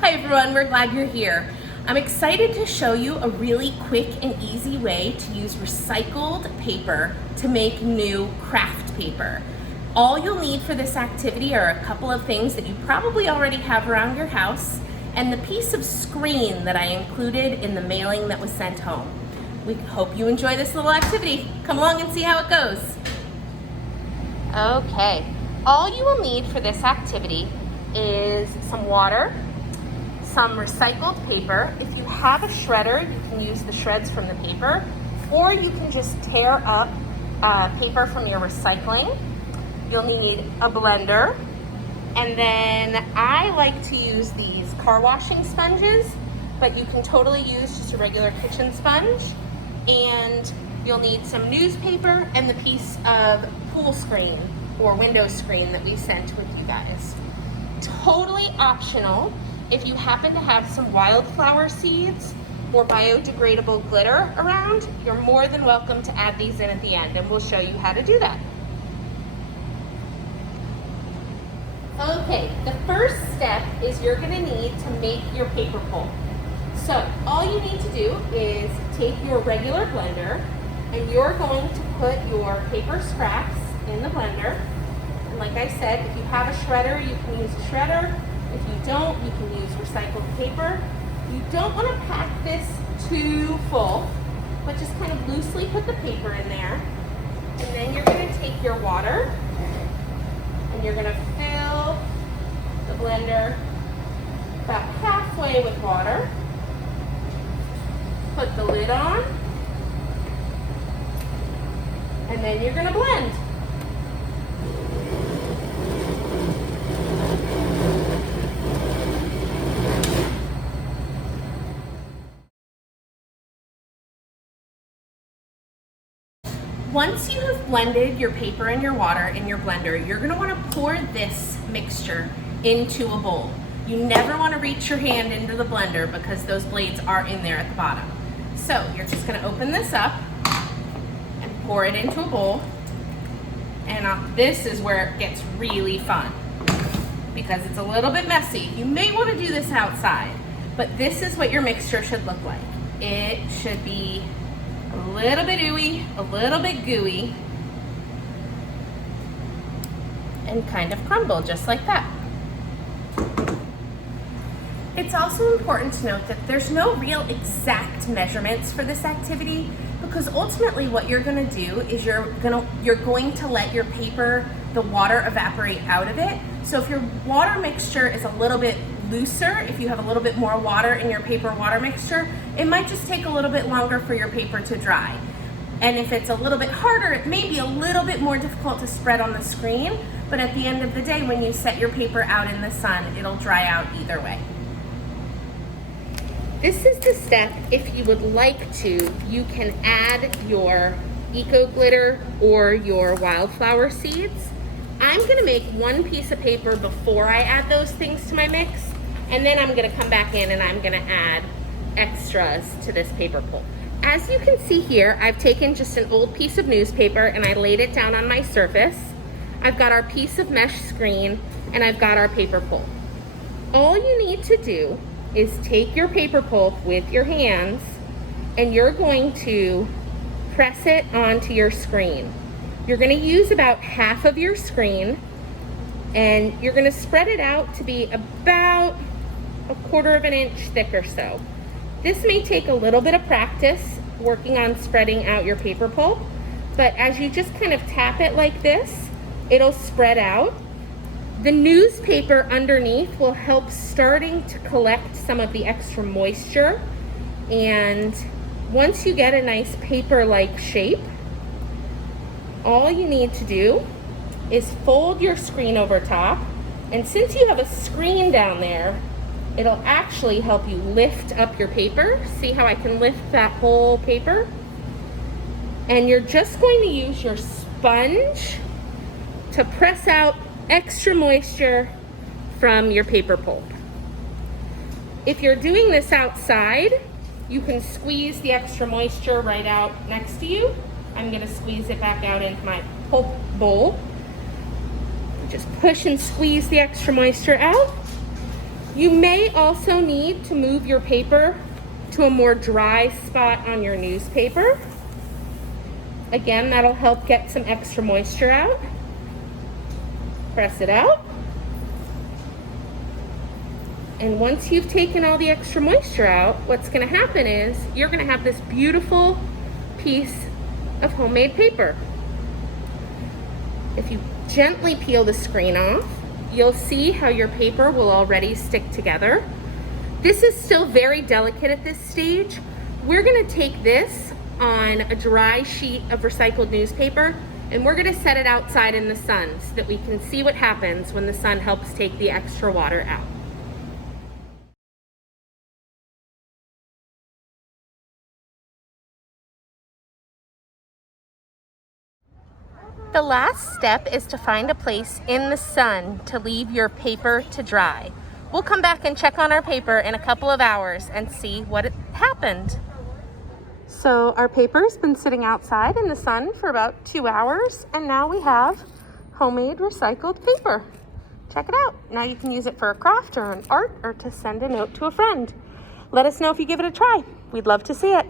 Hi everyone, we're glad you're here. I'm excited to show you a really quick and easy way to use recycled paper to make new craft paper. All you'll need for this activity are a couple of things that you probably already have around your house and the piece of screen that I included in the mailing that was sent home. We hope you enjoy this little activity. Come along and see how it goes. Okay, all you will need for this activity is some water, some recycled paper. If you have a shredder, you can use the shreds from the paper, or you can just tear up paper from your recycling. You'll need a blender, and then I like to use these car washing sponges, but you can totally use just a regular kitchen sponge. And you'll need some newspaper and the piece of pool screen or window screen that we sent with you guys. Totally optional. If you happen to have some wildflower seeds or biodegradable glitter around, you're more than welcome to add these in at the end, and we'll show you how to do that. Okay, the first step is you're gonna need to make your paper pulp. So all you need to do is take your regular blender and you're going to put your paper scraps in the blender. And like I said, if you have a shredder, you can use a shredder. If you don't, you can use recycled paper. You don't want to pack this too full, but just kind of loosely put the paper in there. And then you're going to take your water and you're going to fill the blender about halfway with water. Put the lid on, and then you're going to blend. Once you have blended your paper and your water in your blender, you're going to want to pour this mixture into a bowl. You never want to reach your hand into the blender because those blades are in there at the bottom. So you're just going to open this up and pour it into a bowl. And this is where it gets really fun because it's a little bit messy. You may want to do this outside, but this is what your mixture should look like. It should be a little bit ooey, a little bit gooey, and kind of crumble just like that. It's also important to note that there's no real exact measurements for this activity because ultimately what you're going to do is you're going to let your paper, the water evaporate out of it. So if your water mixture is a little bit looser, if you have a little bit more water in your paper water mixture, it might just take a little bit longer for your paper to dry. And if it's a little bit harder, it may be a little bit more difficult to spread on the screen, but at the end of the day, when you set your paper out in the sun, it'll dry out either way. This is the step, if you would like to, you can add your eco glitter or your wildflower seeds. I'm gonna make one piece of paper before I add those things to my mix, and then I'm gonna come back in and I'm gonna add extras to this paper pulp. As you can see here, I've taken just an old piece of newspaper and I laid it down on my surface. I've got our piece of mesh screen and I've got our paper pulp. All you need to do is take your paper pulp with your hands and you're going to press it onto your screen. You're going to use about half of your screen and you're going to spread it out to be about 1/4 of an inch thick or so. This may take a little bit of practice working on spreading out your paper pulp, but as you just kind of tap it like this, it'll spread out. The newspaper underneath will help starting to collect some of the extra moisture, and once you get a nice paper-like shape, all you need to do is fold your screen over top, and since you have a screen down there, it'll actually help you lift up your paper. See how I can lift that whole paper? And you're just going to use your sponge to press out extra moisture from your paper pulp. If you're doing this outside, you can squeeze the extra moisture right out next to you. I'm gonna squeeze it back out into my pulp bowl. Just push and squeeze the extra moisture out. You may also need to move your paper to a more dry spot on your newspaper. Again, that'll help get some extra moisture out. Press it out. And once you've taken all the extra moisture out, what's gonna happen is you're gonna have this beautiful piece of homemade paper. If you gently peel the screen off, you'll see how your paper will already stick together. This is still very delicate at this stage. We're gonna take this on a dry sheet of recycled newspaper and we're gonna set it outside in the sun so that we can see what happens when the sun helps take the extra water out. The last step is to find a place in the sun to leave your paper to dry. We'll come back and check on our paper in a couple of hours and see what happened. So our paper's been sitting outside in the sun for about 2 hours, and now we have homemade recycled paper. Check it out. Now you can use it for a craft or an art or to send a note to a friend. Let us know if you give it a try. We'd love to see it.